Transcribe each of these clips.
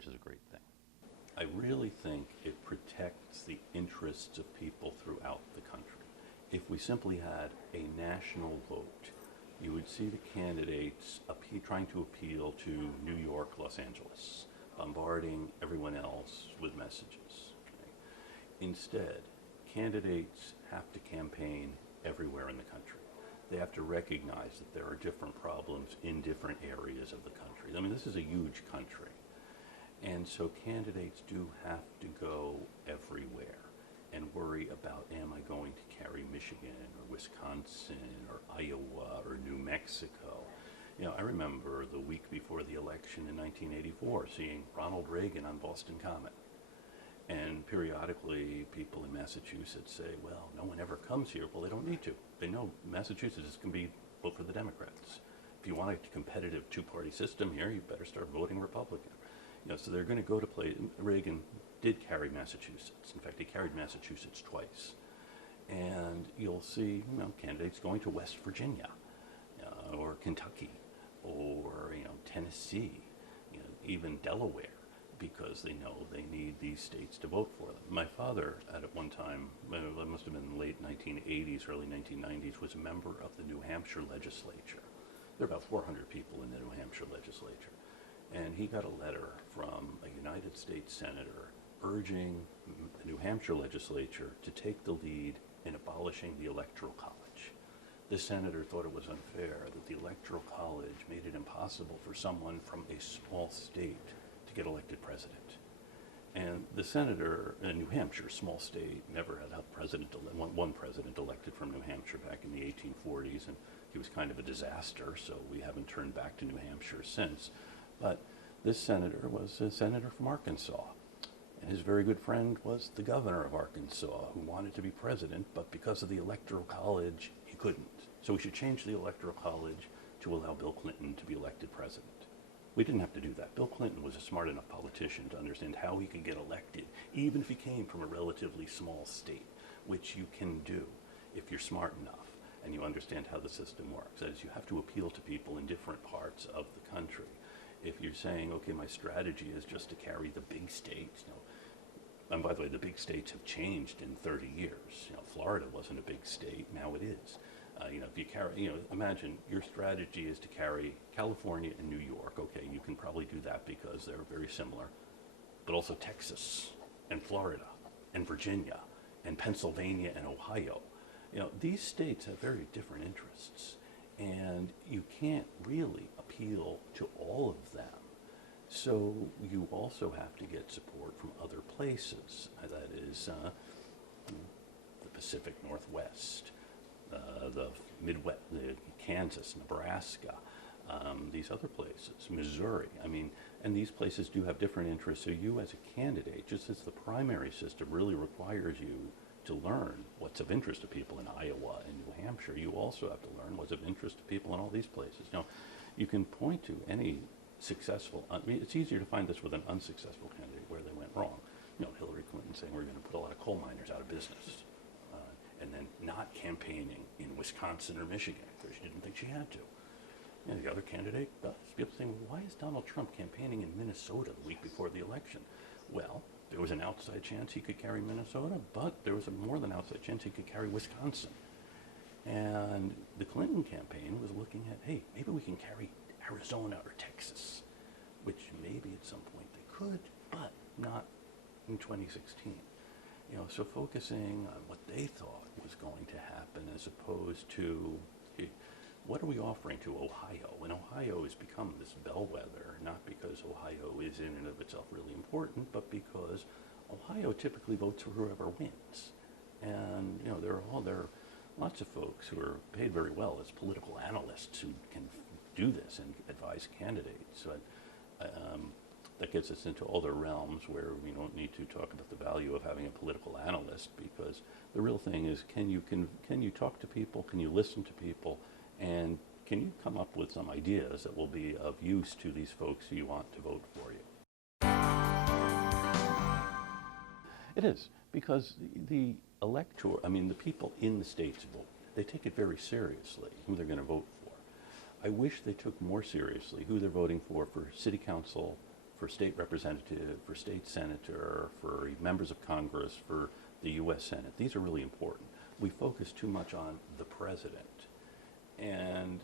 which is a great thing. I really think it protects the interests of people throughout the country. If we simply had a national vote, you would see the candidates trying to appeal to New York, Los Angeles, bombarding everyone else with messages. Okay? Instead, candidates have to campaign everywhere in the country. They have to recognize that there are different problems in different areas of the country. I mean, this is a huge country. And so candidates do have to go everywhere and worry about, am I going to carry Michigan or Wisconsin or Iowa or New Mexico? You know, I remember the week before the election in 1984 seeing Ronald Reagan on Boston Common. And periodically people in Massachusetts say, well, no one ever comes here. Well, they don't need to. They know Massachusetts is going to be vote for the Democrats. If you want a competitive two-party system here, you better start voting Republican. You know, so they're going to go to play. Reagan did carry Massachusetts. In fact, he carried Massachusetts twice. And you'll see, you know, candidates going to West Virginia or Kentucky or, you know, Tennessee, you know, even Delaware, because they know they need these states to vote for them. My father, at one time, it must have been late 1980s, early 1990s, was a member of the New Hampshire legislature. There are about 400 people in the New Hampshire legislature. And he got a letter from a United States senator urging the New Hampshire legislature to take the lead in abolishing the Electoral College. This senator thought it was unfair that the Electoral College made it impossible for someone from a small state to get elected president. And the senator in New Hampshire, small state, never had one president elected from New Hampshire back in the 1840s, and he was kind of a disaster, so we haven't turned back to New Hampshire since. But this senator was a senator from Arkansas, and his very good friend was the governor of Arkansas, who wanted to be president, but because of the Electoral College, he couldn't. So we should change the Electoral College to allow Bill Clinton to be elected president. We didn't have to do that. Bill Clinton was a smart enough politician to understand how he could get elected, even if he came from a relatively small state, which you can do if you're smart enough and you understand how the system works. That is, you have to appeal to people in different parts of the country. If you're saying, okay, my strategy is just to carry the big states, you know, and by the way, the big states have changed in 30 years. You know, Florida wasn't a big state, now it is. You know, if you carry, you know, imagine your strategy is to carry California and New York. Okay, you can probably do that because they're very similar, but also Texas and Florida and Virginia and Pennsylvania and Ohio. You know, these states have very different interests, and you can't really appeal to all of them. So you also have to get support from other places. That is the Pacific Northwest, the Midwest, Kansas, Nebraska, these other places, Missouri. I mean, and these places do have different interests. So you as a candidate, just as the primary system really requires you to learn what's of interest to people in Iowa and New Hampshire, you also have to learn what's of interest to people in all these places. Now, you can point to any successful, I mean, it's easier to find this with an unsuccessful candidate where they went wrong. You know, Hillary Clinton saying we're going to put a lot of coal miners out of business. And then not campaigning in Wisconsin or Michigan because she didn't think she had to. You know, the other candidate does. People saying, well, why is Donald Trump campaigning in Minnesota the week before the election? Well, there was an outside chance he could carry Minnesota, but there was a more than outside chance he could carry Wisconsin. And the Clinton campaign was looking at, hey, maybe we can carry Arizona or Texas, which maybe at some point they could, but not in 2016. You know, so focusing on what they thought was going to happen as opposed to what are we offering to Ohio? And Ohio has become this bellwether, not because Ohio is in and of itself really important, but because Ohio typically votes for whoever wins. And, you know, there are lots of folks who are paid very well as political analysts who can do this and advise candidates. So that gets us into other realms where we don't need to talk about the value of having a political analyst, because the real thing is, can you talk to people, can you listen to people, and can you come up with some ideas that will be of use to these folks who you want to vote for you? It is, because the people in the states vote. They take it very seriously, who they're going to vote for. I wish they took more seriously who they're voting for city council, for state representative, for state senator, for members of Congress, for the U.S. Senate. These are really important. We focus too much on the president. And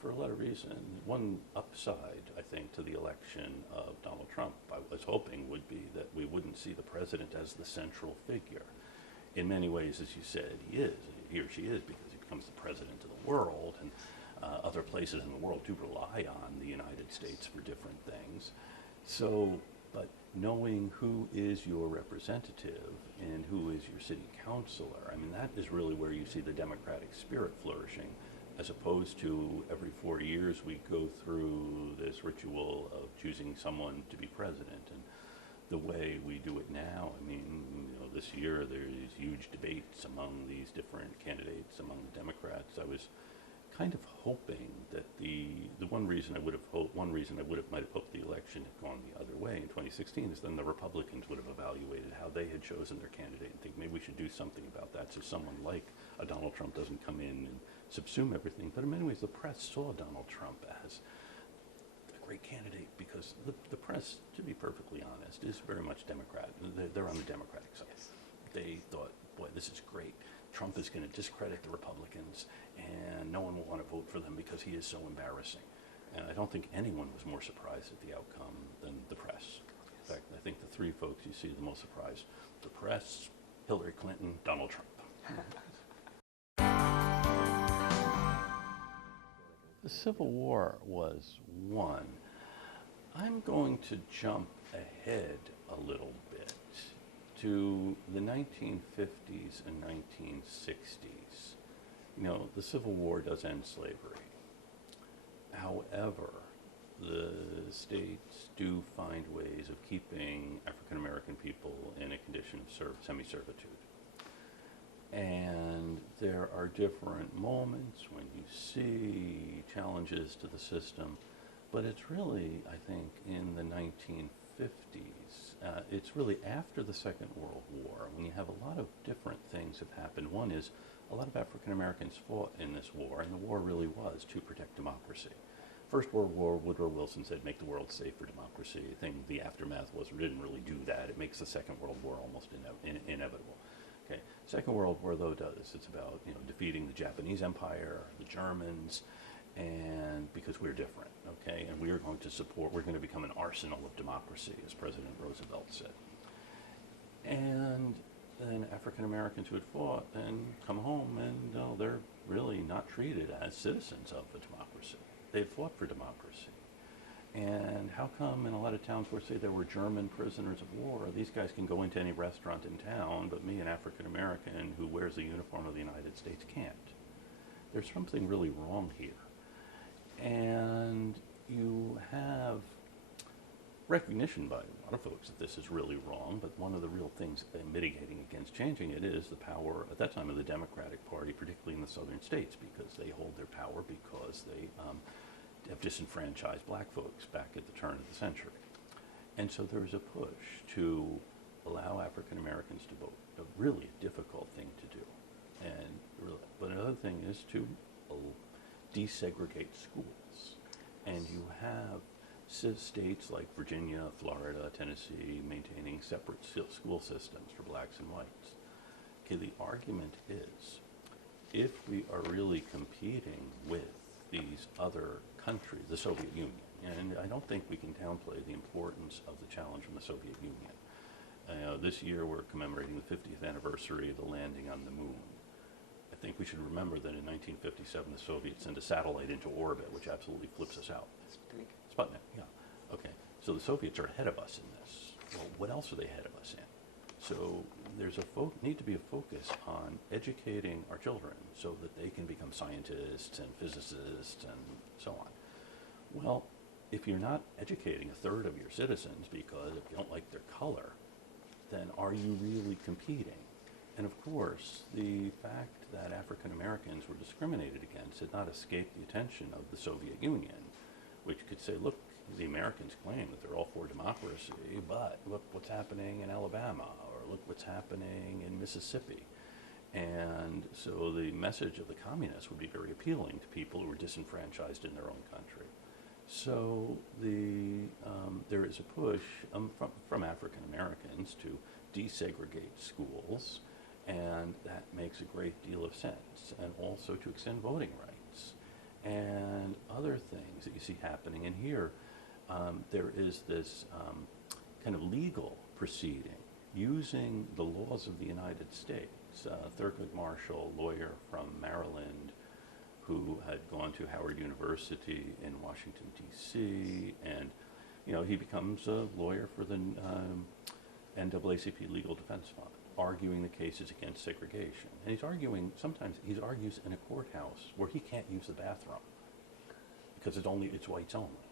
for a lot of reasons, one upside, I think, to the election of Donald Trump, I was hoping would be that we wouldn't see the president as the central figure. In many ways, as you said, he or she is, because he becomes the president of the world, and other places in the world do rely on the United States for different things. So, but knowing who is your representative and who is your city councilor, I mean, that is really where you see the democratic spirit flourishing, as opposed to every 4 years we go through this ritual of choosing someone to be president. And the way we do it now, I mean, this year there's huge debates among these different candidates, among the Democrats. I was kind of hoping that the one reason I might have hoped the election had gone the other way in 2016 is then the Republicans would have evaluated how they had chosen their candidate and think maybe we should do something about that so someone like a Donald Trump doesn't come in and subsume everything. But in many ways, the press saw Donald Trump as a great candidate because the press, to be perfectly honest, is very much Democrat. They're on the Democratic side. Yes. They thought, boy, this is great. Trump is going to discredit the Republicans, and no one will want to vote for them because he is so embarrassing. And I don't think anyone was more surprised at the outcome than the press. In fact, I think the three folks you see the most surprised: the press, Hillary Clinton, Donald Trump. The Civil War was won. I'm going to jump ahead a little bit to the 1950s and 1960s. The Civil War does end slavery. However, the states do find ways of keeping African American people in a condition of semi-servitude. And there are different moments when you see challenges to the system, but it's really, I think, in the 1950s. It's really after the Second World War, when you have a lot of different things have happened. One is a lot of African Americans fought in this war, and the war really was to protect democracy. First World War, Woodrow Wilson said, make the world safe for democracy. I think the aftermath was, didn't really do that. It makes the Second World War almost inevitable. Okay. Second World War, though, does. It's about defeating the Japanese Empire, the Germans, and because we're different, okay, and we're going to become an arsenal of democracy, as President Roosevelt said. And then African Americans who had fought then come home and they're really not treated as citizens of a democracy. They had fought for democracy. And how come in a lot of towns where, say, there were German prisoners of war, these guys can go into any restaurant in town, but me, an African American who wears the uniform of the United States, can't? There's something really wrong here. And you have recognition by a lot of folks that this is really wrong, but one of the real things mitigating against changing it is the power, at that time, of the Democratic Party, particularly in the southern states, because they hold their power because they have disenfranchised black folks back at the turn of the century. And so there was a push to allow African Americans to vote, a really difficult thing to do. But another thing is to desegregate schools. And you have states like Virginia, Florida, Tennessee maintaining separate school systems for blacks and whites. Okay, the argument is, if we are really competing with these other countries, the Soviet Union, and I don't think we can downplay the importance of the challenge from the Soviet Union. This year we're commemorating the 50th anniversary of the landing on the moon. I think we should remember that in 1957 the Soviets sent a satellite into orbit, which absolutely flips us out. Sputnik, yeah. Okay, so the Soviets are ahead of us in this. Well, what else are they ahead of us in? So there's need to be a focus on educating our children so that they can become scientists and physicists and so on. Well, if you're not educating a third of your citizens because if you don't like their color, then are you really competing? And of course, the fact that African Americans were discriminated against did not escape the attention of the Soviet Union, which could say, look, the Americans claim that they're all for democracy, but look what's happening in Alabama, or look what's happening in Mississippi. And so the message of the communists would be very appealing to people who were disenfranchised in their own country. So there is a push from African Americans to desegregate schools, and that makes a great deal of sense, and also to extend voting rights and other things that you see happening. And here, there is this kind of legal proceeding using the laws of the United States. Thurgood Marshall, lawyer from Maryland, who had gone to Howard University in Washington, D.C., and he becomes a lawyer for the NAACP Legal Defense Fund, arguing the cases against segregation. And sometimes he argues in a courthouse where he can't use the bathroom because it's whites only.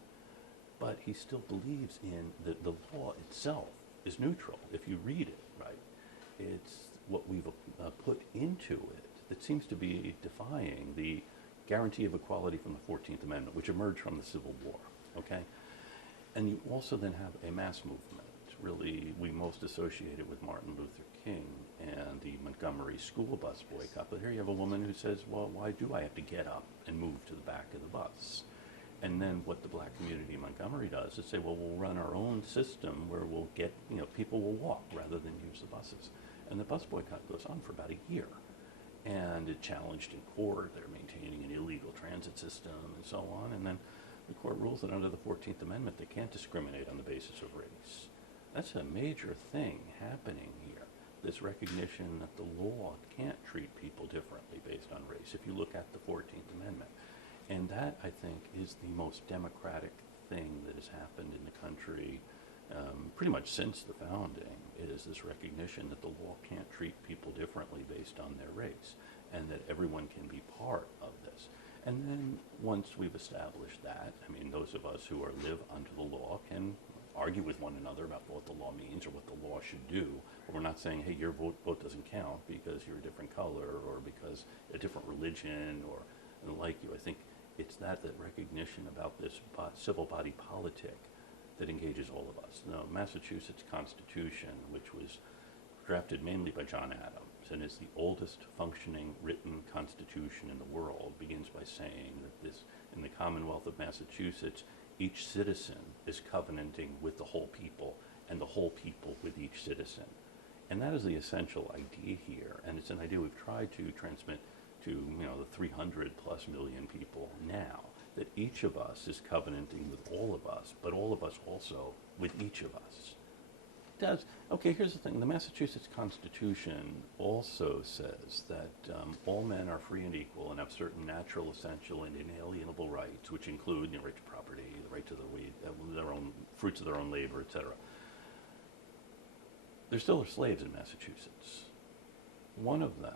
But he still believes in the law itself is neutral. If you read it, right, it's what we've put into it that seems to be defying the guarantee of equality from the 14th Amendment, which emerged from the Civil War, okay? And you also then have a mass movement. Really, we most associate it with Martin Luther King and the Montgomery school bus boycott. But here you have a woman who says, well, why do I have to get up and move to the back of the bus? And then what the black community in Montgomery does is say, well, we'll run our own system where we'll get, people will walk rather than use the buses. And the bus boycott goes on for about a year. And it challenged in court. They're maintaining an illegal transit system and so on. And then the court rules that under the 14th Amendment, they can't discriminate on the basis of race. That's a major thing happening here, this recognition that the law can't treat people differently based on race if you look at the 14th Amendment. And that, I think, is the most democratic thing that has happened in the country pretty much since the founding, is this recognition that the law can't treat people differently based on their race, and that everyone can be part of this. And then once we've established that, those of us who live under the law can argue with one another about what the law means or what the law should do. But we're not saying, hey, your vote doesn't count because you're a different color or because a different religion or like you. I think it's that recognition about this civil body politic that engages all of us. Now, Massachusetts Constitution, which was drafted mainly by John Adams and is the oldest functioning written constitution in the world, begins by saying that in the Commonwealth of Massachusetts, each citizen is covenanting with the whole people and the whole people with each citizen. And that is the essential idea here, and it's an idea we've tried to transmit to the 300 plus million people now, that each of us is covenanting with all of us, but all of us also with each of us. Okay, here's the thing. The Massachusetts Constitution also says that all men are free and equal and have certain natural, essential, and inalienable rights, which include the right to property, the right to their own fruits of their own labor, etc. There still are slaves in Massachusetts. One of them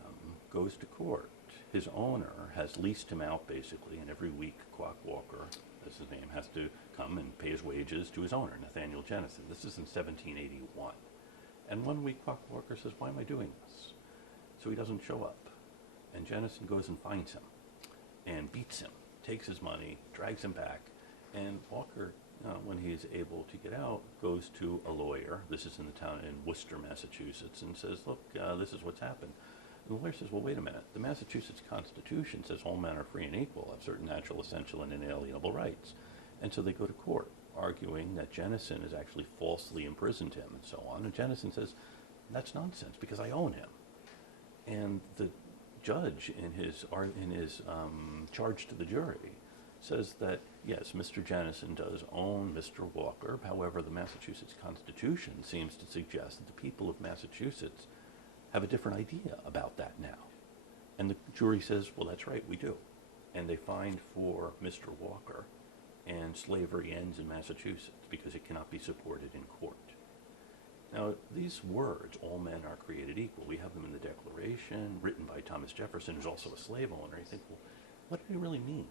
goes to court. His owner has leased him out, basically, and every week Quack Walker, as his name, has to come and pay his wages to his owner, Nathaniel Jennison. This is in 1781. And one week Quack Walker says, why am I doing this? So he doesn't show up. And Jennison goes and finds him and beats him, takes his money, drags him back. And Walker, when he is able to get out, goes to a lawyer. This is in the town in Worcester, Massachusetts, and says, look, this is what's happened. And the lawyer says, well, wait a minute. The Massachusetts Constitution says all men are free and equal, have certain natural, essential, and inalienable rights. And so they go to court, arguing that Jennison has actually falsely imprisoned him and so on. And Jennison says, that's nonsense because I own him. And the judge in his charge to the jury says that, yes, Mr. Jennison does own Mr. Walker. However, the Massachusetts Constitution seems to suggest that the people of Massachusetts have a different idea about that now. And the jury says, well, that's right, we do. And they find for Mr. Walker, and slavery ends in Massachusetts because it cannot be supported in court. Now, these words, all men are created equal, we have them in the Declaration, written by Thomas Jefferson, who's also a slave owner. You think, well, what did he really mean?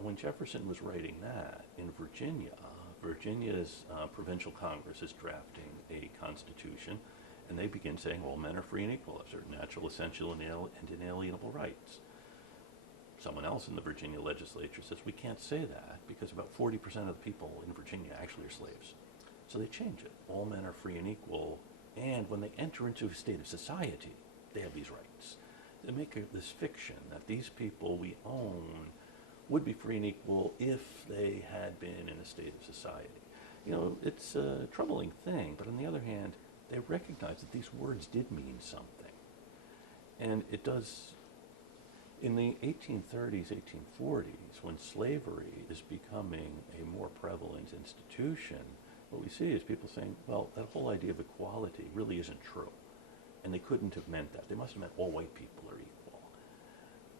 When Jefferson was writing that in Virginia, Virginia's provincial Congress is drafting a constitution, and they begin saying all men are free and equal, have certain natural, essential, and inalienable rights. Someone else in the Virginia legislature says we can't say that because about 40% of the people in Virginia actually are slaves. So they change it. All men are free and equal, and when they enter into a state of society, they have these rights. They make this fiction that these people we own would be free and equal if they had been in a state of society. You know, it's a troubling thing, but on the other hand, they recognize that these words did mean something. And it does, in the 1830s, 1840s, when slavery is becoming a more prevalent institution, what we see is people saying, well, that whole idea of equality really isn't true. And they couldn't have meant that. They must have meant all white people are equal.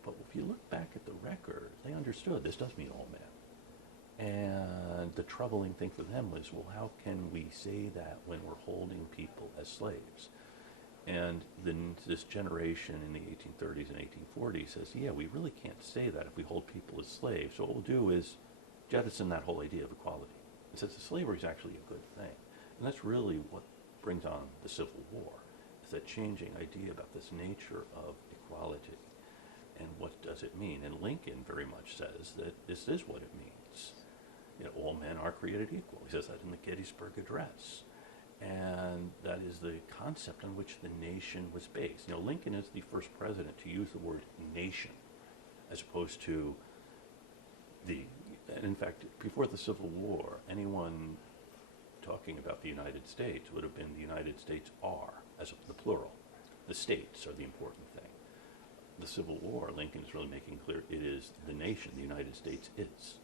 But if you look back at the record, they understood this does mean all men. And the troubling thing for them was, well, how can we say that when we're holding people as slaves? And then this generation in the 1830s and 1840s says, yeah, we really can't say that if we hold people as slaves. So what we'll do is jettison that whole idea of equality. It says that slavery is actually a good thing. And that's really what brings on the Civil War, is that changing idea about this nature of equality. And what does it mean? And Lincoln very much says that this is what it means. You know, all men are created equal. He says that in the Gettysburg Address. And that is the concept on which the nation was based. You know, Lincoln is the first president to use the word nation as opposed to and in fact, before the Civil War, anyone talking about the United States would have been the United States are, as the plural. The states are the important thing. The Civil War, Lincoln is really making clear it is the nation, the United States is.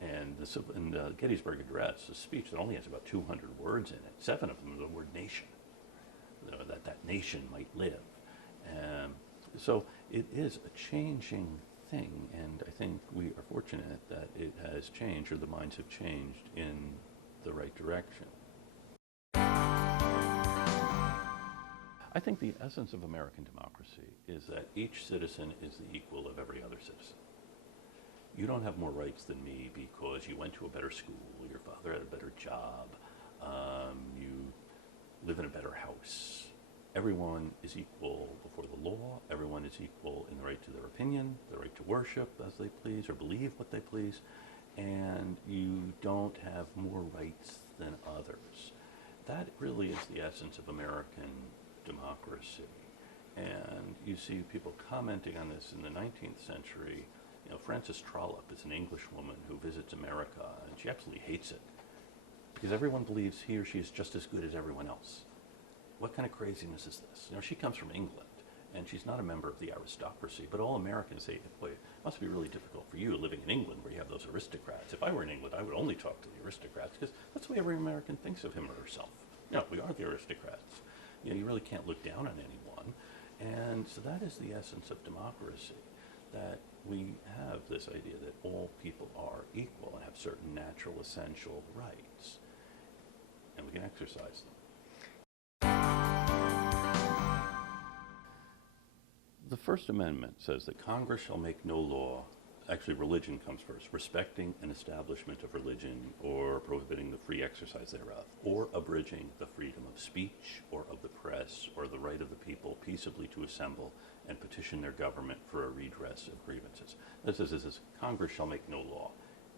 And the Gettysburg Address, a speech that only has about 200 words in it, 7 of them are the word nation, that nation might live. So it is a changing thing, and I think we are fortunate that it has changed, or the minds have changed in the right direction. I think the essence of American democracy is that each citizen is the equal of every other citizen. You don't have more rights than me because you went to a better school, your father had a better job, you live in a better house. Everyone is equal before the law. Everyone is equal in the right to their opinion, the right to worship as they please or believe what they please, and you don't have more rights than others. That really is the essence of American democracy. And you see people commenting on this in the 19th century. You know, Frances Trollope is an English woman who visits America, and she absolutely hates it because everyone believes he or she is just as good as everyone else. What kind of craziness is this? You know, she comes from England, and she's not a member of the aristocracy, but all Americans say, boy, it must be really difficult for you living in England where you have those aristocrats. If I were in England, I would only talk to the aristocrats because that's the way every American thinks of him or herself. You know, we are the aristocrats. You know, you really can't look down on anyone. And so that is the essence of democracy, that we have this idea that all people are equal and have certain natural essential rights, and we can exercise them. The First Amendment says that Congress shall make no law, actually religion comes first, respecting an establishment of religion or prohibiting the free exercise thereof, or abridging the freedom of speech or of the press or the right of the people peaceably to assemble and petition their government for a redress of grievances. This says Congress shall make no law.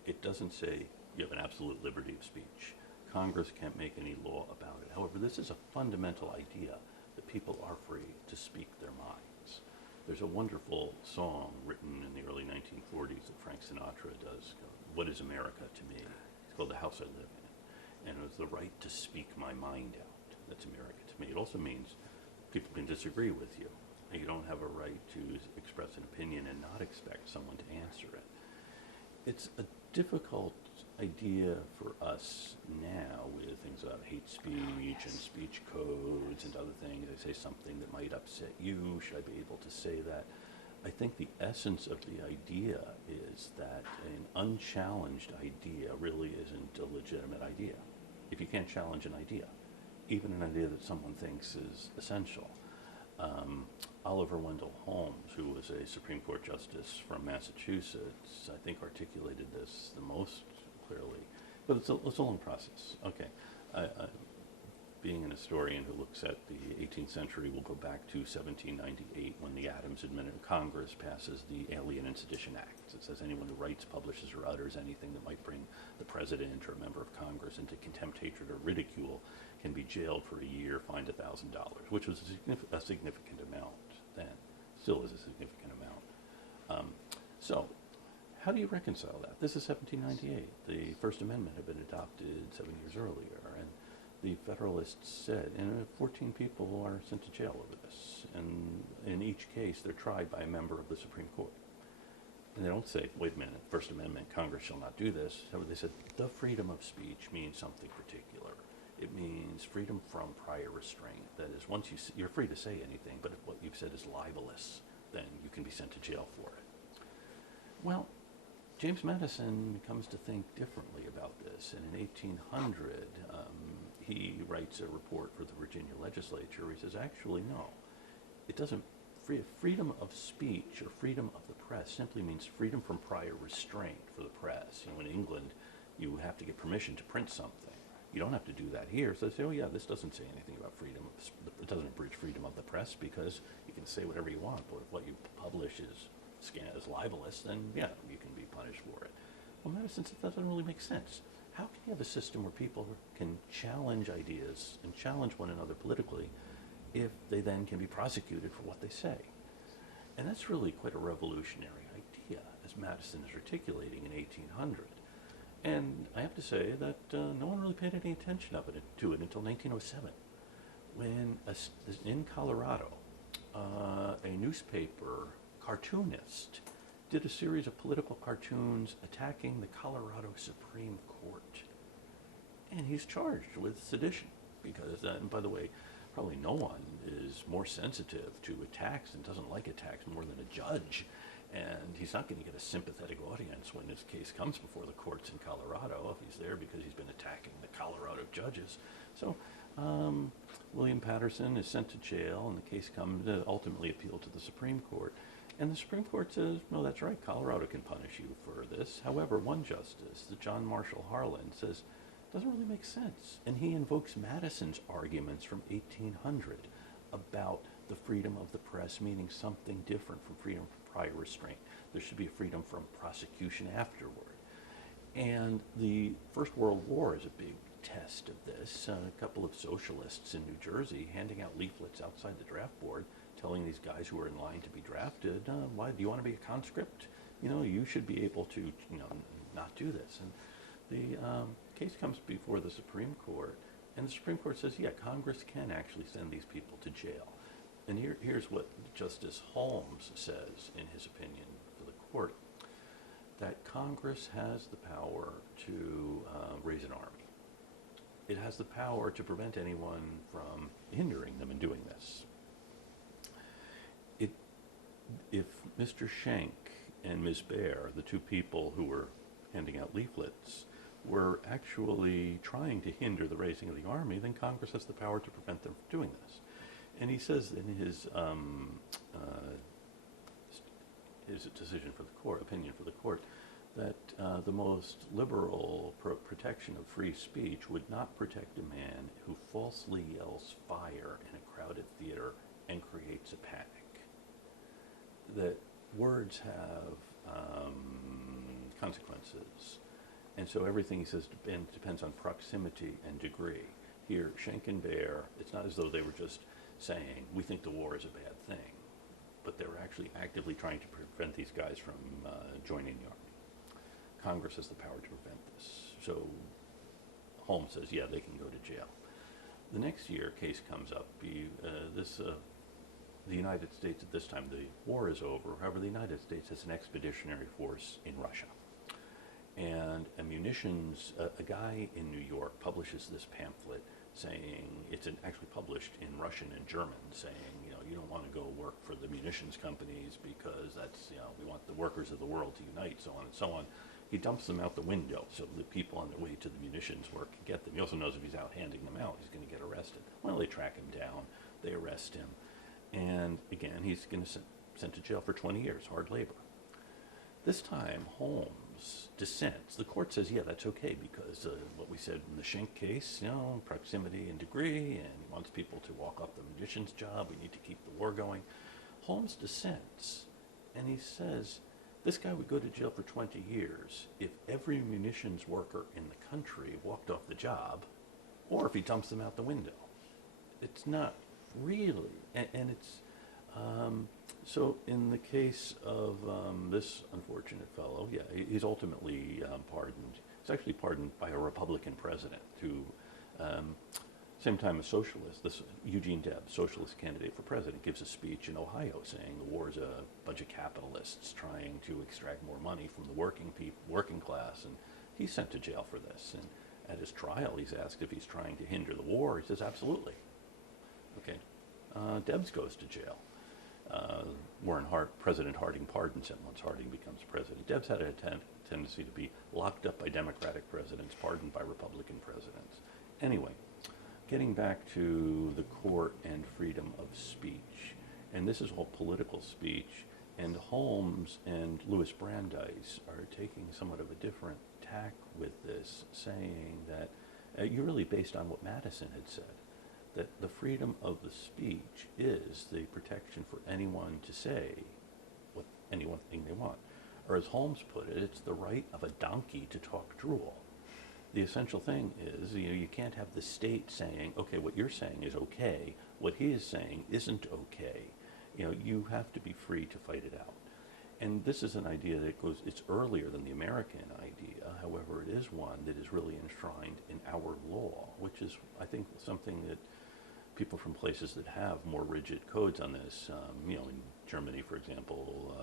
It doesn't say you have an absolute liberty of speech. Congress can't make any law about it. However, this is a fundamental idea that people are free to speak their minds. There's a wonderful song written in the early 1940s that Frank Sinatra does, What is America to Me? It's called The House I Live In. And it was the right to speak my mind out. That's America to me. It also means people can disagree with you. And you don't have a right to express an opinion and not expect someone to answer it. It's a difficult idea for us now with things about hate speech and speech codes and other things. I say something that might upset you. Should I be able to say that? I think the essence of the idea is that an unchallenged idea really isn't a legitimate idea. If you can't challenge an idea, even an idea that someone thinks is essential. Oliver Wendell Holmes, who was a Supreme Court Justice from Massachusetts, I think articulated this the most clearly. But it's a long process. Okay. Being an historian who looks at the 18th century, we'll go back to 1798 when the Adams Congress passes the Alien and Sedition Act. It says anyone who writes, publishes, or utters anything that might bring the president or a member of Congress into contempt, hatred, or ridicule can be jailed for a year, fined $1,000, which was a significant amount then. Still is a significant amount. So how do you reconcile that? This is 1798. The First Amendment had been adopted 7 years earlier, and the Federalists said, and 14 people are sent to jail over this, and in each case they're tried by a member of the Supreme Court. And they don't say, wait a minute, First Amendment, Congress shall not do this. So they said, the freedom of speech means something particular. It means freedom from prior restraint. That is, once you're free to say anything, but if what you've said is libelous, then you can be sent to jail for it. Well, James Madison comes to think differently about this, and in 1800, he writes a report for the Virginia legislature. He says, actually, no, it doesn't. Freedom of speech or freedom of the press simply means freedom from prior restraint for the press. You know, in England, you have to get permission to print something. You don't have to do that here. So they say, oh yeah, this doesn't say anything about freedom. It doesn't abridge freedom of the press because you can say whatever you want, but if what you publish is libelous, then yeah, you can be punished for it. Well, Madison said that doesn't really make sense. How can you have a system where people can challenge ideas and challenge one another politically if they then can be prosecuted for what they say? And that's really quite a revolutionary idea, as Madison is articulating in 1800. And I have to say that no one really paid any attention to it until 1907, when in Colorado, a newspaper cartoonist did a series of political cartoons attacking the Colorado Supreme Court. And he's charged with sedition because, and by the way, probably no one is more sensitive to attacks and doesn't like attacks more than a judge. And he's not going to get a sympathetic audience when his case comes before the courts in Colorado if he's there because he's been attacking the Colorado judges. So William Patterson is sent to jail, and the case comes ultimately appealed to the Supreme Court. And the Supreme Court says, no, that's right, Colorado can punish you for this. However, one justice, the John Marshall Harlan, says, doesn't really make sense. And he invokes Madison's arguments from 1800 about the freedom of the press meaning something different from freedom from prior restraint. There should be a freedom from prosecution afterward. And the First World War is a big test of this. A couple of socialists in New Jersey handing out leaflets outside the draft board telling these guys who are in line to be drafted, why do you want to be a conscript? You know, you should be able to, you know, not do this. And the case comes before the Supreme Court, and the Supreme Court says, yeah, Congress can actually send these people to jail. And here's what Justice Holmes says in his opinion for the court, that Congress has the power to raise an army. It has the power to prevent anyone from hindering them in doing this. If Mr. Schenck and Ms. Baer, the two people who were handing out leaflets, were actually trying to hinder the raising of the army, then Congress has the power to prevent them from doing this. And he says in his decision for the court, opinion for the court, that the most liberal protection of free speech would not protect a man who falsely yells fire in a crowded theater and creates a panic. That words have consequences, and so everything he says depends on proximity and degree. Here, Schenck and Baer, it's not as though they were just saying, we think the war is a bad thing, but they were actually actively trying to prevent these guys from joining the army. Congress has the power to prevent this. So Holmes says, yeah, they can go to jail. The next year, a case comes up. The United States at this time, the war is over. However, the United States has an expeditionary force in Russia. And a guy in New York publishes this pamphlet saying, it's actually published in Russian and German, saying, you know, you don't want to go work for the munitions companies because that's, you know, we want the workers of the world to unite, so on and so on. He dumps them out the window so the people on their way to the munitions work can get them. He also knows if he's out handing them out, he's going to get arrested. Well, they track him down, they arrest him, and again, he's going to sent to jail for 20 years, hard labor. This time, Holmes dissents. The court says, yeah, that's okay, because what we said in the Schenck case, you know, proximity and degree, and he wants people to walk off the munitions job, we need to keep the war going. Holmes dissents, and he says, this guy would go to jail for 20 years if every munitions worker in the country walked off the job, or if he dumps them out the window. It's not really, and it's So in the case of this unfortunate fellow, yeah, he's ultimately pardoned. He's actually pardoned by a Republican president who, same time as socialist, this Eugene Debs, socialist candidate for president, gives a speech in Ohio saying the war is a bunch of capitalists trying to extract more money from the working class, and he's sent to jail for this. And at his trial, he's asked if he's trying to hinder the war. He says, absolutely. Okay. Debs goes to jail. President Harding pardons him once Harding becomes president. Debs had a tendency to be locked up by Democratic presidents, pardoned by Republican presidents. Anyway, getting back to the court and freedom of speech, and this is all political speech, and Holmes and Louis Brandeis are taking somewhat of a different tack with this, saying that you're really based on what Madison had said, that the freedom of the speech is the protection for anyone to say what anyone thing they want. Or as Holmes put it, it's the right of a donkey to talk drool. The essential thing is, you can't have the state saying, okay, what you're saying is okay, what he is saying isn't okay. You have to be free to fight it out. And this is an idea that it's earlier than the American idea. However, it is one that is really enshrined in our law, which is, I think, something that people from places that have more rigid codes on this, in Germany, for example,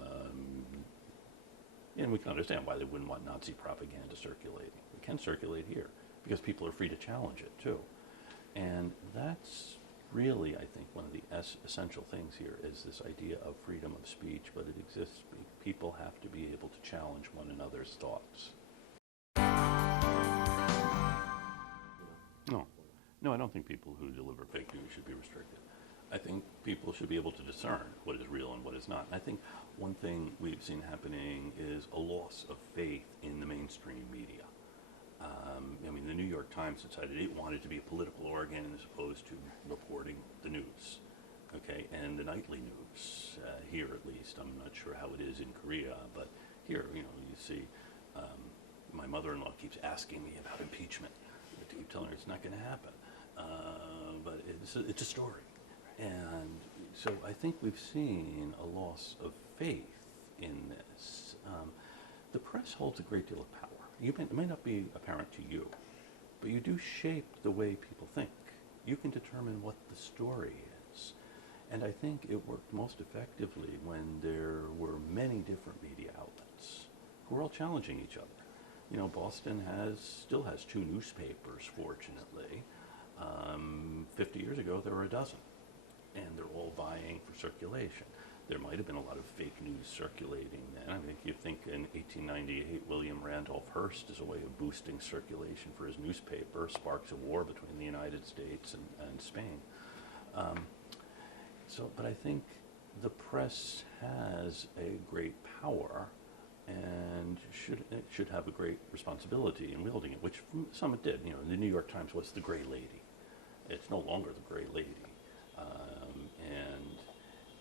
and we can understand why they wouldn't want Nazi propaganda circulating. It can circulate here because people are free to challenge it too. And that's really, I think, one of the essential things here is this idea of freedom of speech, but it exists. People have to be able to challenge one another's thoughts. No, I don't think people who deliver fake news should be restricted. I think people should be able to discern what is real and what is not. And I think one thing we've seen happening is a loss of faith in the mainstream media. The New York Times decided it wanted to be a political organ as opposed to reporting the news, okay? And the nightly news, here at least, I'm not sure how it is in Korea, but here, you see, my mother-in-law keeps asking me about impeachment. I keep telling her it's not going to happen, but it's a story. And so I think we've seen a loss of faith in this. The press holds a great deal of power. It may not be apparent to you, but you do shape the way people think. You can determine what the story is. And I think it worked most effectively when there were many different media outlets who were all challenging each other. Boston still has 2 newspapers, fortunately. 50 years ago, there were a dozen, and they're all vying for circulation. There might have been a lot of fake news circulating then. You think in 1898, William Randolph Hearst, as a way of boosting circulation for his newspaper, sparks a war between the United States and Spain. But I think the press has a great power and should have a great responsibility in wielding it, which some it did. The New York Times was the Gray Lady. It's no longer the Gray Lady. And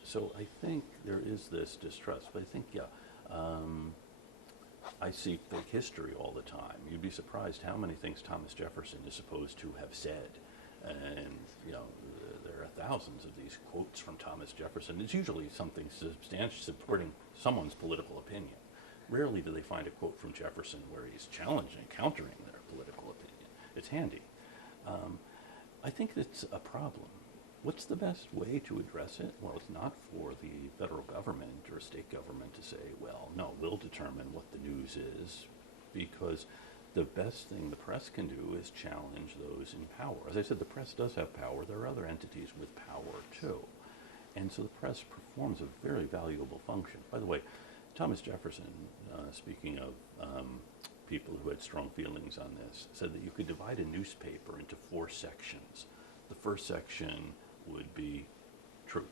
so I think there is this distrust. But I think, I see fake history all the time. You'd be surprised how many things Thomas Jefferson is supposed to have said. And, there are thousands of these quotes from Thomas Jefferson. It's usually something substantial supporting someone's political opinion. Rarely do they find a quote from Jefferson where he's challenging, countering their political opinion. It's handy. I think it's a problem. What's the best way to address it? Well, it's not for the federal government or state government to say, well, no, we'll determine what the news is, because the best thing the press can do is challenge those in power. As I said, the press does have power. There are other entities with power, too. And so the press performs a very valuable function. By the way, Thomas Jefferson, speaking of people who had strong feelings on this, said that you could divide a newspaper into 4 sections. The first section would be truth.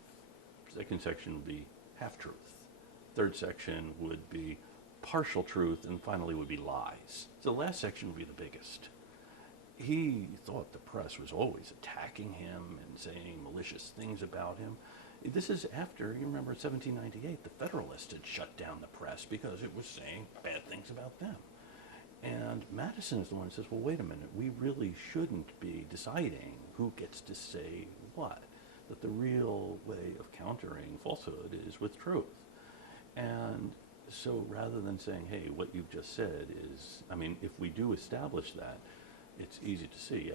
Second section would be half-truth. Third section would be partial truth, and finally would be lies. So the last section would be the biggest. He thought the press was always attacking him and saying malicious things about him. This is after, you remember, in 1798, the Federalists had shut down the press because it was saying bad things about them. And Madison is the one who says, well, wait a minute, we really shouldn't be deciding who gets to say what. that the real way of countering falsehood is with truth. And so rather than saying, hey, what you've just said is, I mean, if we do establish that, it's easy to see.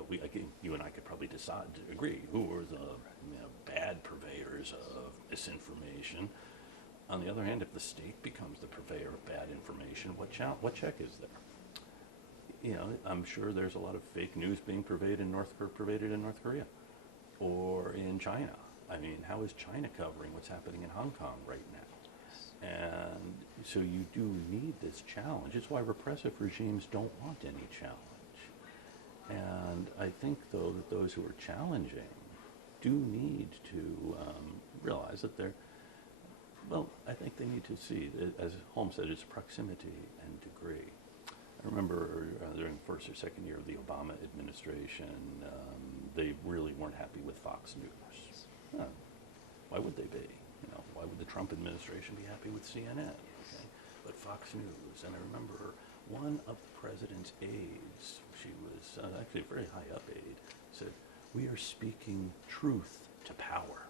You and I could probably decide to agree who are the bad purveyors of misinformation. On the other hand, if the state becomes the purveyor of bad information, what check is there? I'm sure there's a lot of fake news being pervaded in North Korea or in China. I mean, how is China covering what's happening in Hong Kong right now? And so you do need this challenge. It's why repressive regimes don't want any challenge. And I think, though, that those who are challenging do need to realize that I think they need to see, as Holmes said, it's proximity and degree. I remember during the first or second year of the Obama administration, they really weren't happy with Fox News. Why would they be? Why would the Trump administration be happy with CNN? Okay? But Fox News, and I remember one of the president's aides, she was actually a very high up aide, said, "We are speaking truth to power."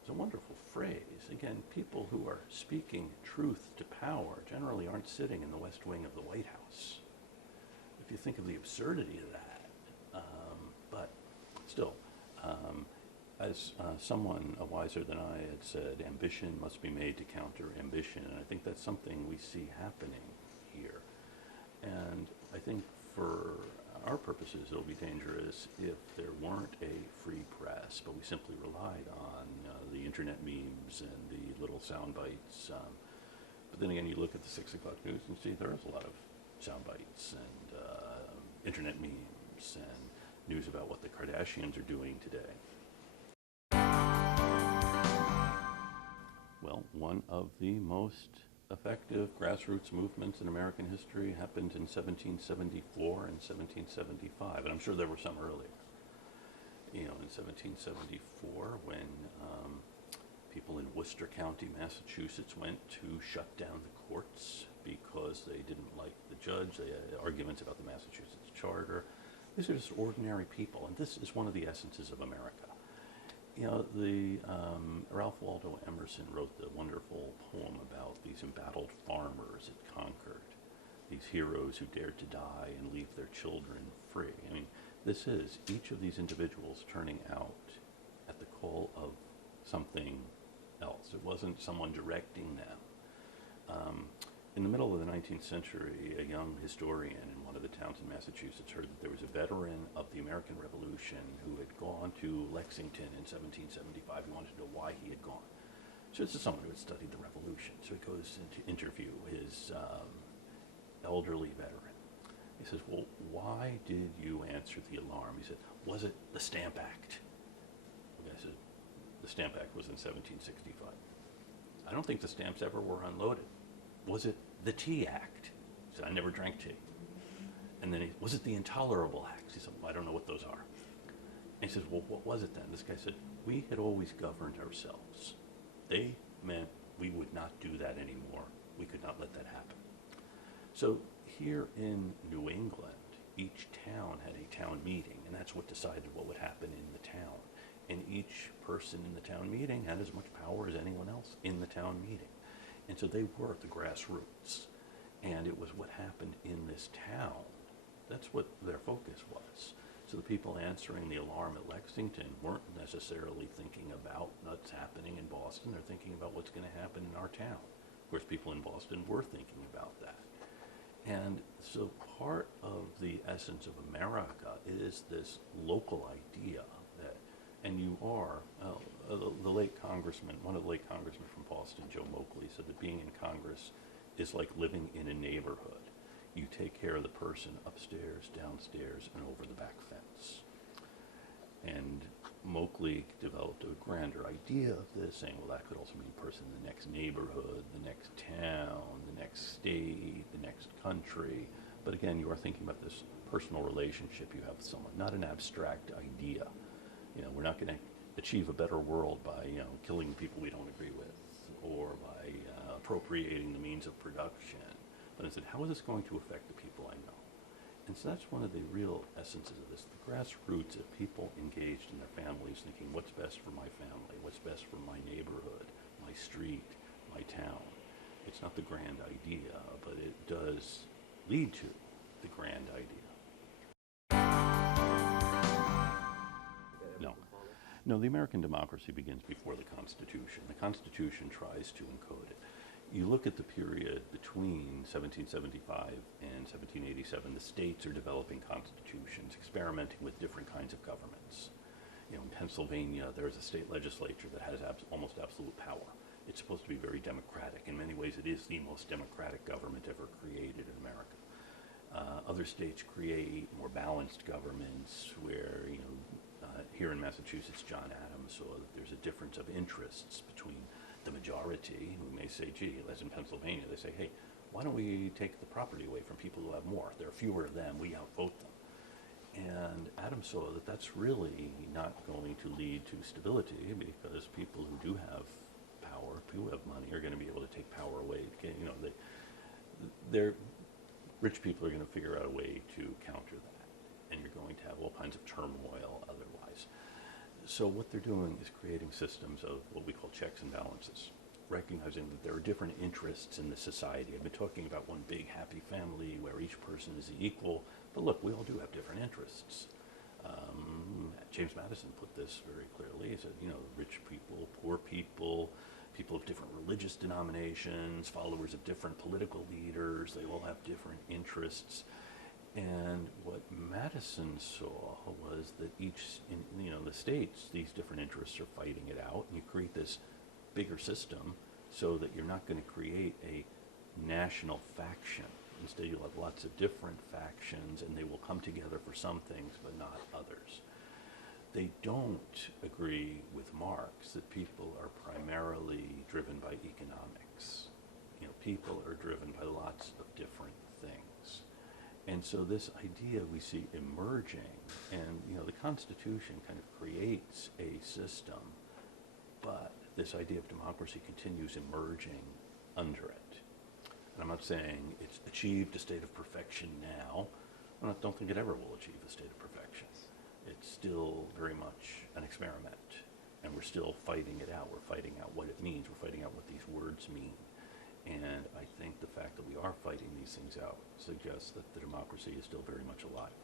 It's a wonderful phrase. Again, people who are speaking truth to power generally aren't sitting in the West Wing of the White House. If you think of the absurdity of that, but still, as someone wiser than I had said, ambition must be made to counter ambition, and I think that's something we see happening here. And I think for our purposes, it'll be dangerous if there weren't a free press, but we simply relied on the internet memes and the little sound bites. But then again, you look at the 6 o'clock news and see there is a lot of sound bites and internet memes and news about what the Kardashians are doing today. Well, one of the most effective grassroots movements in American history happened in 1774 and 1775, and I'm sure there were some earlier. In 1774, when people in Worcester County, Massachusetts, went to shut down the courts because they didn't like the judge. They had arguments about the Massachusetts Charter. These are just ordinary people, and this is one of the essences of America. Ralph Waldo Emerson wrote the wonderful poem about these embattled farmers at Concord, these heroes who dared to die and leave their children free. I mean, this is each of these individuals turning out at the call of something else. It wasn't someone directing them. In the middle of the 19th century, a young historian in one of the towns in Massachusetts heard that there was a veteran of the American Revolution who had gone to Lexington in 1775. He wanted to know why he had gone. So this is someone who had studied the Revolution. So he goes to interview his elderly veteran. He says, "Well, why did you answer the alarm?" He said, "Was it the Stamp Act?" The guy said, "The Stamp Act was in 1765. I don't think the stamps ever were unloaded. Was it the Tea Act?" He said, "I never drank tea." And then was it the Intolerable Acts? He said, "Well, I don't know what those are." And he says, "Well, what was it then?" This guy said, "We had always governed ourselves. They meant we would not do that anymore. We could not let that happen." So here in New England, each town had a town meeting, and that's what decided what would happen in the town. And each person in the town meeting had as much power as anyone else in the town meeting. And so they were the grassroots. And it was what happened in this town. That's what their focus was. So the people answering the alarm at Lexington weren't necessarily thinking about what's happening in Boston. They're thinking about what's going to happen in our town. Of course, people in Boston were thinking about that. And so part of the essence of America is this local idea that, and you are, the late congressman, one of the late congressmen from Boston, Joe Moakley, said that being in Congress is like living in a neighborhood. You take care of the person upstairs, downstairs, and over the back fence. And Moakley developed a grander idea of this, saying, well, that could also mean person in the next neighborhood, the next town, the next state, the next country. But again, you are thinking about this personal relationship you have with someone, not an abstract idea. We're not going to achieve a better world by, killing people we don't agree with, or by appropriating the means of production. But instead, how is this going to affect the people I know? And so that's one of the real essences of this. The grassroots of people engaged in their families thinking, what's best for my family? What's best for my neighborhood, my street, my town? It's not the grand idea, but it does lead to the grand idea. No. No, the American democracy begins before the Constitution. The Constitution tries to encode it. You look at the period between 1775 and 1787, the states are developing constitutions, experimenting with different kinds of governments. You know, in Pennsylvania, there's a state legislature that has almost absolute power. It's supposed to be very democratic. In many ways, it is the most democratic government ever created in America. Other states create more balanced governments where, you know, here in Massachusetts, John Adams saw that there's a difference of interests between the majority, who may say, gee, as in Pennsylvania, they say, hey, why don't we take the property away from people who have more? There are fewer of them, we outvote them. And Adams saw that that's really not going to lead to stability, because people who do have power, who have money, are going to be able to take power away. You know, rich people are going to figure out a way to counter that, and you're going to have all kinds of turmoil otherwise. So what they're doing is creating systems of what we call checks and balances, recognizing that there are different interests in the society. I've been talking about one big happy family where each person is equal, but look, we all do have different interests. James Madison put this very clearly. He said, you know, rich people, poor people, people of different religious denominations, followers of different political leaders, they all have different interests. And what Madison saw was that each, in the states, these different interests are fighting it out, and you create this bigger system so that you're not going to create a national faction. Instead, you'll have lots of different factions, and they will come together for some things, but not others. They don't agree with Marx that people are primarily driven by economics. You know, people are driven by lots of different things. And so this idea we see emerging, and you know, the Constitution kind of creates a system, but this idea of democracy continues emerging under it. And I'm not saying it's achieved a state of perfection now. I don't think it ever will achieve a state of perfection. It's still very much an experiment, and we're still fighting it out. We're fighting out what it means. We're fighting out what these words mean. And I think the fact that we are fighting these things out suggests that the democracy is still very much alive.